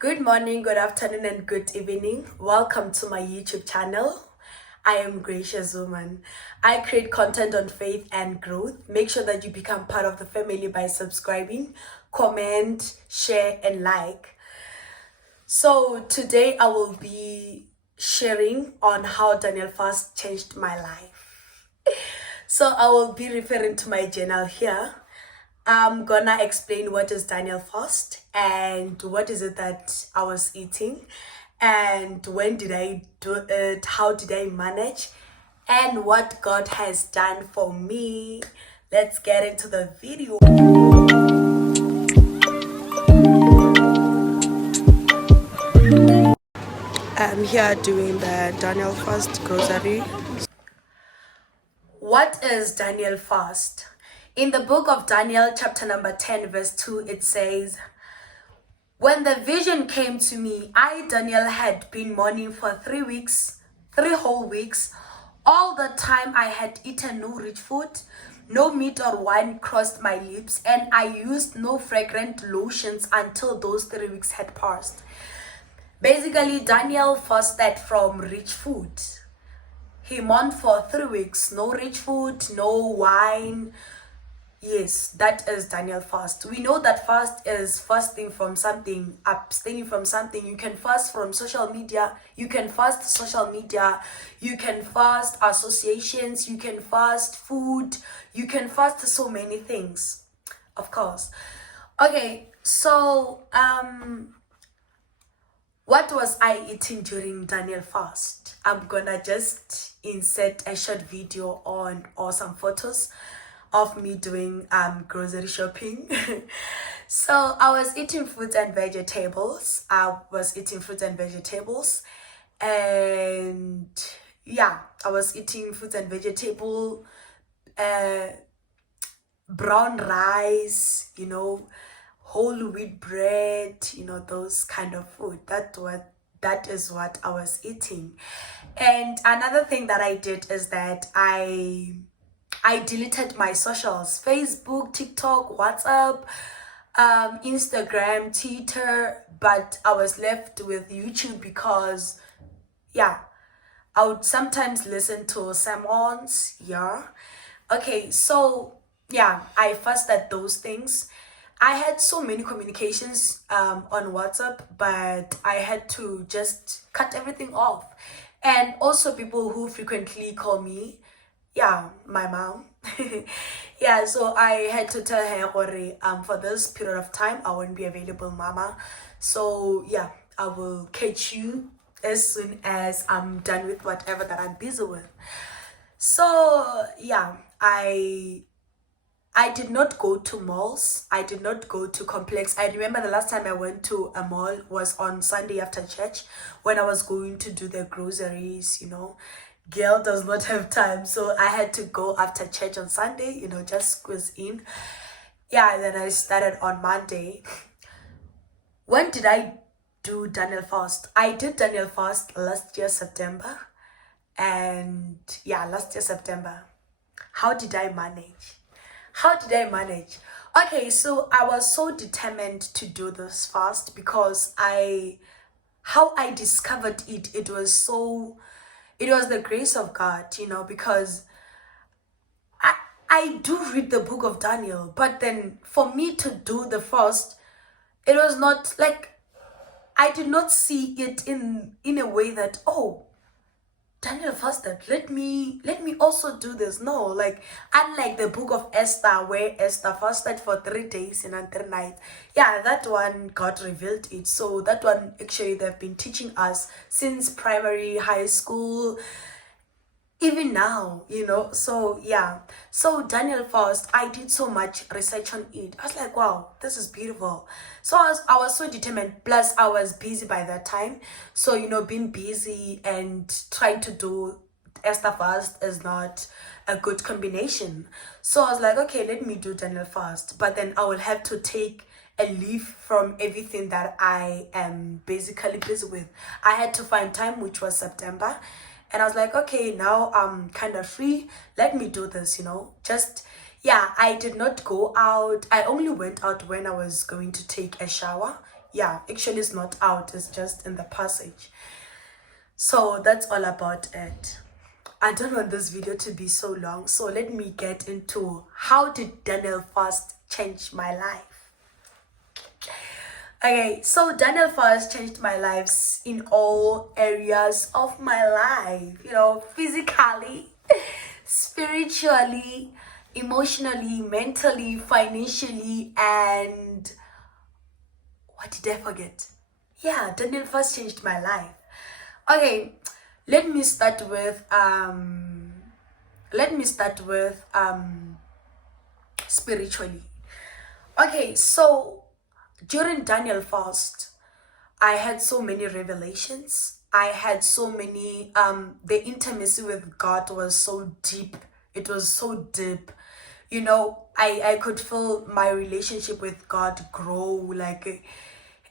Good morning, good afternoon, and good evening. Welcome to my YouTube channel. I am Gracious Woman. I create content on faith and growth. Make sure that you become part of the family by subscribing, comment, share, and like. So today I will be sharing on how Daniel fast changed my life. So I will be referring to my journal here. I'm gonna explain what is Daniel fast and what is it that I was eating and when did I do it, how did I manage, and what God has done for me. Let's get into the video. I'm here doing the Daniel fast grocery. What is Daniel fast? In the book of Daniel, chapter number 10, verse 2, it says, "When the vision came to me, I, Daniel, had been mourning for 3 weeks, 3 whole weeks. All the time I had eaten no rich food, no meat or wine crossed my lips, and I used no fragrant lotions until those 3 weeks had passed." Basically, Daniel fasted from rich food. He mourned for 3 weeks, no rich food, no wine. Yes, that is Daniel fast. We know that fast is fasting from something, abstaining from something. You can fast from social media, you can fast social media, you can fast associations, you can fast food, you can fast so many things, of course. Okay, so what was I eating during Daniel fast? I'm gonna just insert a short video on or some photos of me doing grocery shopping. So I was eating fruits and vegetables. And yeah, I was eating fruits and vegetable, brown rice, whole wheat bread, those kind of food. That is what I was eating. And another thing that I did is that I deleted my socials: Facebook, TikTok, WhatsApp, Instagram, Twitter, but I was left with YouTube because I would sometimes listen to sermons. Okay, so I fasted those things. I had so many communications on WhatsApp, but I had to just cut everything off. And also people who frequently call me, my mom. So I had to tell her, for this period of time I won't be available, mama. So I will catch you as soon as I'm done with whatever that I'm busy with. So I did not go to malls. I did not go to complex. I remember the last time I went to a mall was on Sunday after church when I was going to do the groceries. Girl does not have time, so I had to go after church on Sunday, just squeeze in. And then I started on Monday. When did I do Daniel fast? I did Daniel fast last year September. And last year September. How did I manage? Okay, so I was so determined to do this fast because how I discovered it was the grace of God, because I do read the book of Daniel, but then for me to do the fast, it was not like, I did not see it in a way that, oh, Daniel fasted, let me also do this. No, like, unlike the book of Esther, where Esther fasted for 3 days and 3 nights. That one, God revealed it. So that one, actually, they've been teaching us since primary, high school, even now, so Daniel fast, I did so much research on it. I was like, wow, this is beautiful. So I was so determined, plus I was busy by that time. So being busy and trying to do Esther fast is not a good combination. So I was like, okay, let me do Daniel fast, but then I will have to take a leave from everything that I am basically busy with. I had to find time, which was September. And I was like, okay, now I'm kind of free. Let me do this, I did not go out. I only went out when I was going to take a shower. Yeah, actually it's not out, it's just in the passage. So that's all about it. I don't want this video to be so long, so let me get into how did Daniel fast change my life. Okay, so Daniel fast changed my lives in all areas of my life, physically, spiritually, emotionally, mentally, financially, and what did I forget? Yeah, Daniel fast changed my life. Okay, let me start with spiritually. Okay, so during Daniel fast, I had so many revelations. I had so many the intimacy with God was so deep. It was so deep. I could feel my relationship with God grow. Like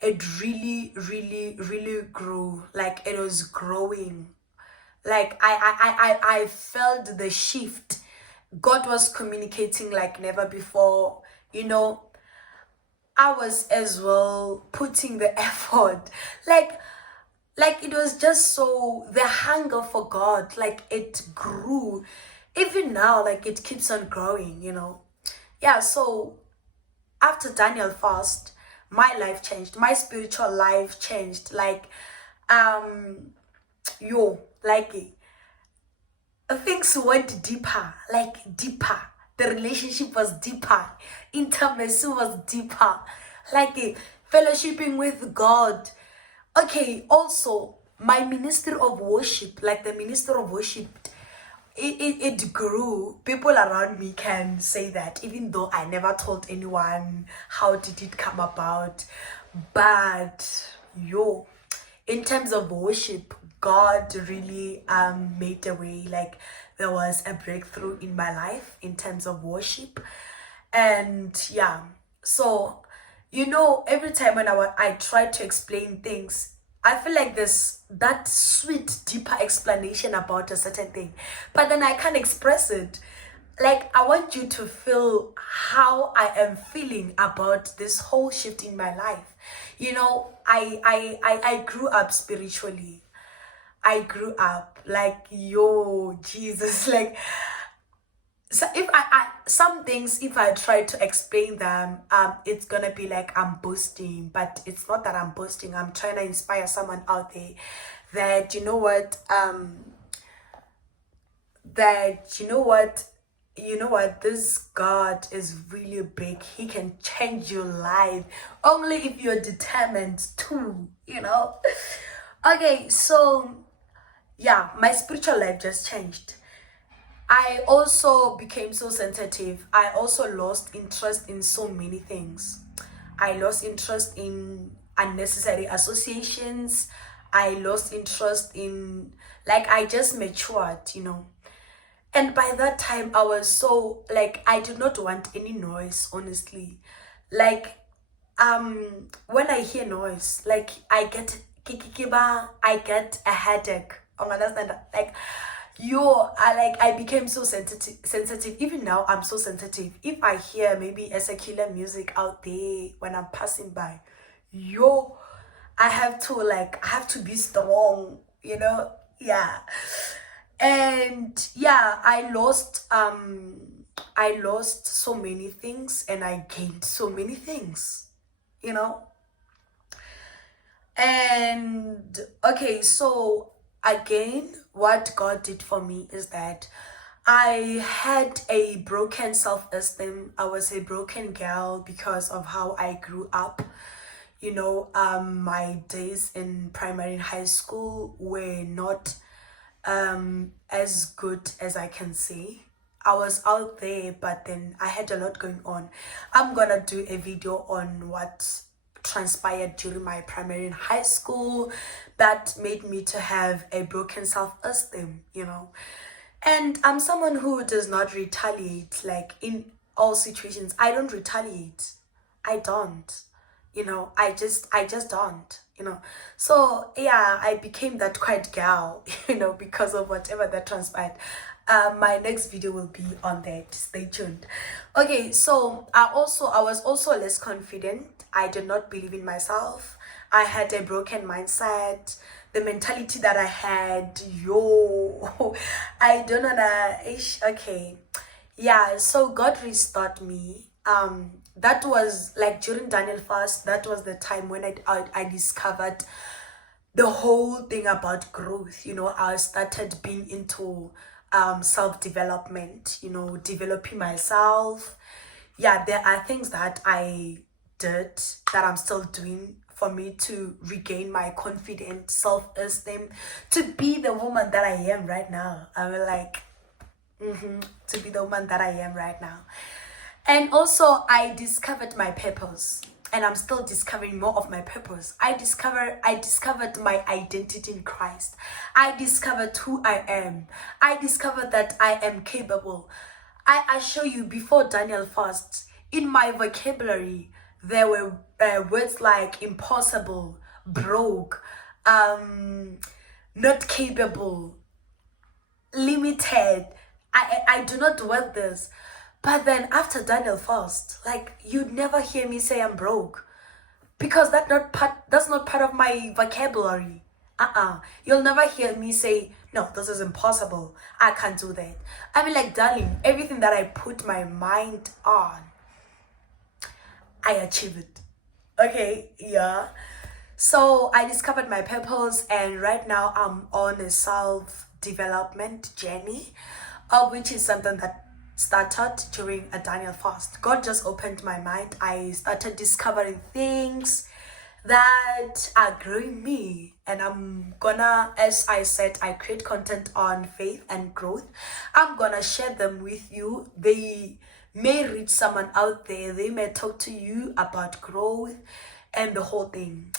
it really, really, really grew. Like it was growing. Like I felt the shift. God was communicating like never before. I was as well putting the effort. Like it was just so, the hunger for God, like it grew. Even now, like it keeps on growing. Yeah, so after Daniel fast, my life changed. My spiritual life changed. Um, like things went deeper, like deeper. The relationship was deeper. Intimacy was deeper. Like fellowshipping with God. Okay, also my ministry of worship, like the minister of worship, it grew. People around me can say that, even though I never told anyone how did it come about. But in terms of worship, God really made a way. Like there was a breakthrough in my life in terms of worship. And yeah, so every time when I try to explain things, I feel like there's that sweet deeper explanation about a certain thing, but then I can't express it. Like I want you to feel how I am feeling about this whole shift in my life. I grew up spiritually. I grew up like Jesus. Like, so if I some things, if I try to explain them, it's gonna be like I'm boasting, but it's not that I'm boasting. I'm trying to inspire someone out there that this God is really big. He can change your life only if you're determined to. Okay, so yeah, my spiritual life just changed. I also became so sensitive. I also lost interest in so many things. I lost interest in unnecessary associations. I lost interest in, like, I just matured. And by that time, I was so, like, I did not want any noise, honestly. Like, when I hear noise, like, I get kikikiba, I get a headache. Oh, understand that? Like, I became so sensitive. Even now, I'm so sensitive. If I hear maybe a secular music out there when I'm passing by, I have to be strong. Yeah. And yeah, I lost so many things and I gained so many things, you know. And okay, so again, what God did for me is that I had a broken self-esteem. I was a broken girl because of how I grew up. My days in primary and high school were not as good as I can say. I was out there, but then I had a lot going on. I'm gonna do a video on what transpired during my primary and high school that made me to have a broken self-esteem. And I'm someone who does not retaliate. Like in all situations, I don't retaliate. I don't. I just don't. So yeah, I became that quiet girl, because of whatever that transpired. My next video will be on that. Stay tuned. Okay, so I was also less confident. I did not believe in myself. I had a broken mindset. The mentality that I had, yo, I don't wanna. Okay, yeah. So God restored me. That was like during Daniel fast. That was the time when I discovered the whole thing about growth. I started being into self-development, developing myself. Yeah, there are things that I did that I'm still doing for me to regain my confidence, self-esteem, to be the woman that I am right now. I mean, like, to be the woman that I am right now. And also, I discovered my purpose, and I'm still discovering more of my purpose. I discovered my identity in Christ. I discovered who I am. I discovered that I am capable. I assure you, before Daniel fast, in my vocabulary, there were words like impossible, broke, not capable, limited. I do not want this. But then after Daniel fast, like, you'd never hear me say I'm broke, because that's not part of my vocabulary. You'll never hear me say, no, this is impossible, I can't do that. I mean, like, darling, everything that I put my mind on, I achieve it. Okay, yeah. So I discovered my purpose, and right now I'm on a self-development journey, which is something that started during a Daniel fast. God just opened my mind. I started discovering things that are growing me, and I'm gonna, as I said, I create content on faith and growth. I'm gonna share them with you. They may reach someone out there. They may talk to you about growth and the whole thing.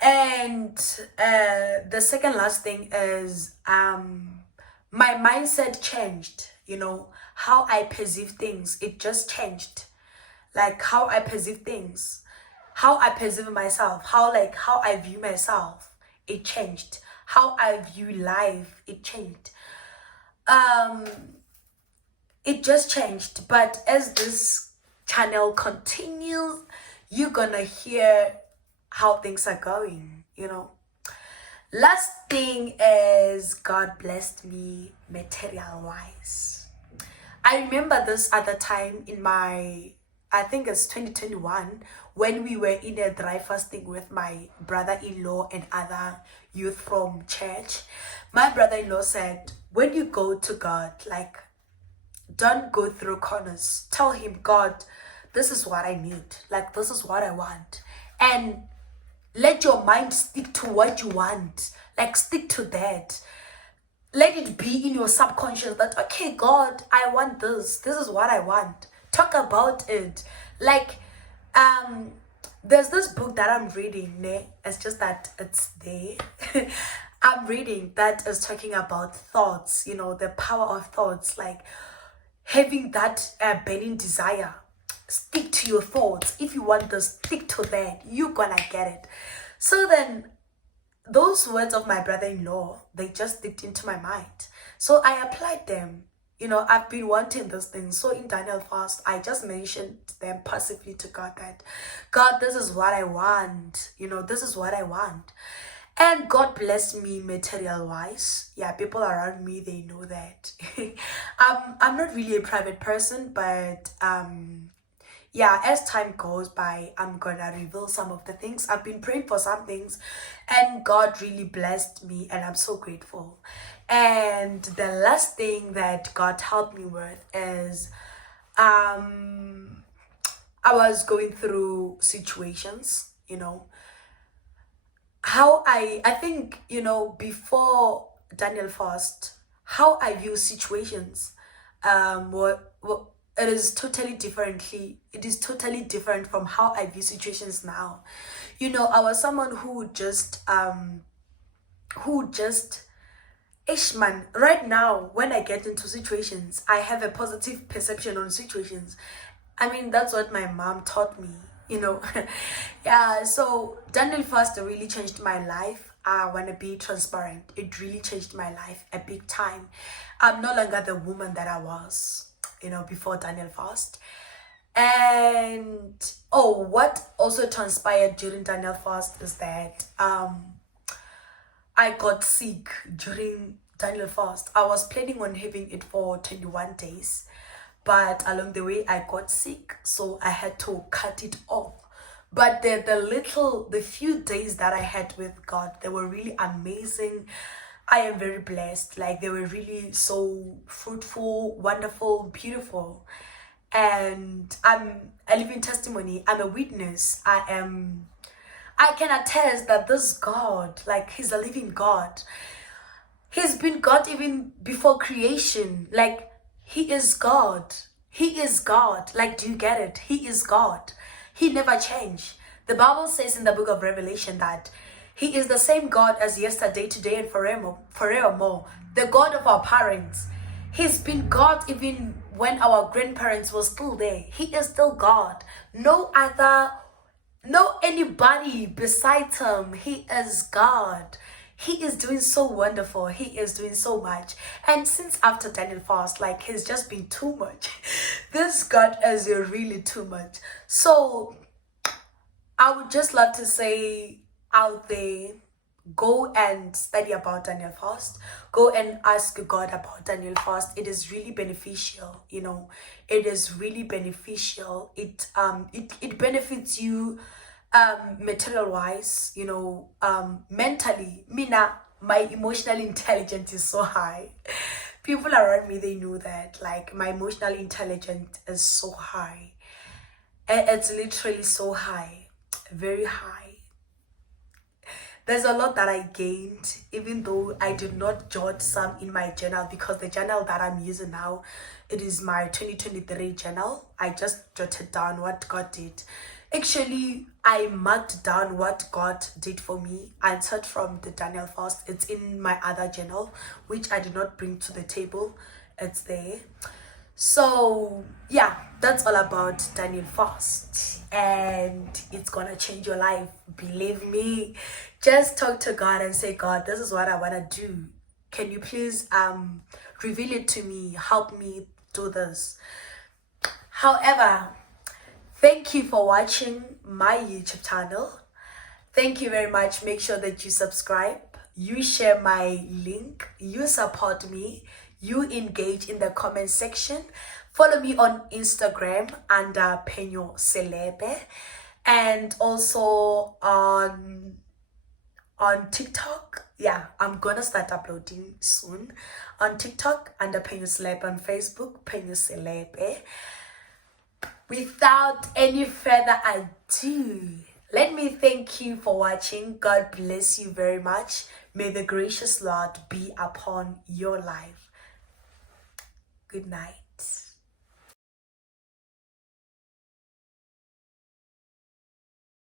And the second last thing is my mindset changed. How I perceive things, it just changed. Like, how I perceive things, how I perceive myself, how I view myself, it changed. How I view life, it changed. It just changed. But as this channel continues, you're gonna hear how things are going. Last thing is, God blessed me material wise. I remember this at the time in my, I think it's 2021, when we were in a dry fasting with my brother-in-law and other youth from church. My brother-in-law said, when you go to God, like, don't go through corners. Tell him, God, this is what I need. Like, this is what I want. And let your mind stick to what you want. Like, stick to that. Let it be in your subconscious that, okay, God, I want this. This is what I want. Talk about it. Like, there's this book that I'm reading. It's just that it's there. I'm reading that is talking about thoughts, the power of thoughts, like having that burning desire. Stick to your thoughts. If you want this, stick to that. You're gonna get it. So then, those words of my brother-in-law, they just sticked into my mind. So I applied them. I've been wanting those things. So in Daniel fast, I just mentioned them passively to God that, God, this is what I want. This is what I want. And God blessed me material wise. Yeah, people around me, they know that. I'm not really a private person, but yeah, as time goes by, I'm gonna reveal some of the things. I've been praying for some things, and God really blessed me, and I'm so grateful. And the last thing that God helped me with is I was going through situations, how I think, before Daniel fast, how I view situations, what it is totally different from how I view situations now. I was someone who just ish man, right now when I get into situations, I have a positive perception on situations. I mean, that's what my mom taught me. Yeah, so Daniel fast really changed my life. I want to be transparent. It really changed my life a big time. I'm no longer the woman that I was, before Daniel fast. And oh, what also transpired during Daniel fast is that I got sick during Daniel fast. I was planning on having it for 21 days, but along the way I got sick, so I had to cut it off. But the few days that I had with God, they were really amazing. I am very blessed. Like, they were really so fruitful, wonderful, beautiful. And I'm a living testimony. I'm a witness. I can attest that this God, like, he's a living God. He's been God even before creation. Like, he is God. He is God. Like, do you get it? He is God. He never changed. The Bible says in the book of Revelation that he is the same God as yesterday, today, and forevermore. The God of our parents. He's been God even when our grandparents were still there. He is still God. No anybody besides him. He is God. He is doing so wonderful. He is doing so much. And since after Daniel fast, like, he's just been too much. This God is really too much. So I would just love to say out there, go and study about Daniel fast. Go and ask God about Daniel fast. It is really beneficial, you know. It is really beneficial. It benefits you material wise, you know, mentally. Mina, my emotional intelligence is so high. People around me, they know that, like, my emotional intelligence is so high. It's literally so high, very high. There's a lot that I gained, even though I did not jot some in my journal, because the journal that I'm using now, it is my 2023 journal. I just jotted down what God did. Actually, I marked down what God did for me, answered from the Daniel fast. It's in my other journal, which I did not bring to the table. It's there. So yeah, that's all about Daniel fast, and it's gonna change your life, believe me. Just talk to God and say, God, this is what I want to do. Can you please reveal it to me, help me do this. However, thank you for watching my YouTube channel. Thank you very much. Make sure that you subscribe, you share my link, you support me, you engage in the comment section. Follow me on Instagram under Penyo Celebe, and also on TikTok. Yeah, I'm gonna start uploading soon on TikTok under Penyo Celebe, on Facebook Penyo Celebe. Without any further ado, let me thank you for watching. God bless you very much. May the gracious Lord be upon your life. Good night.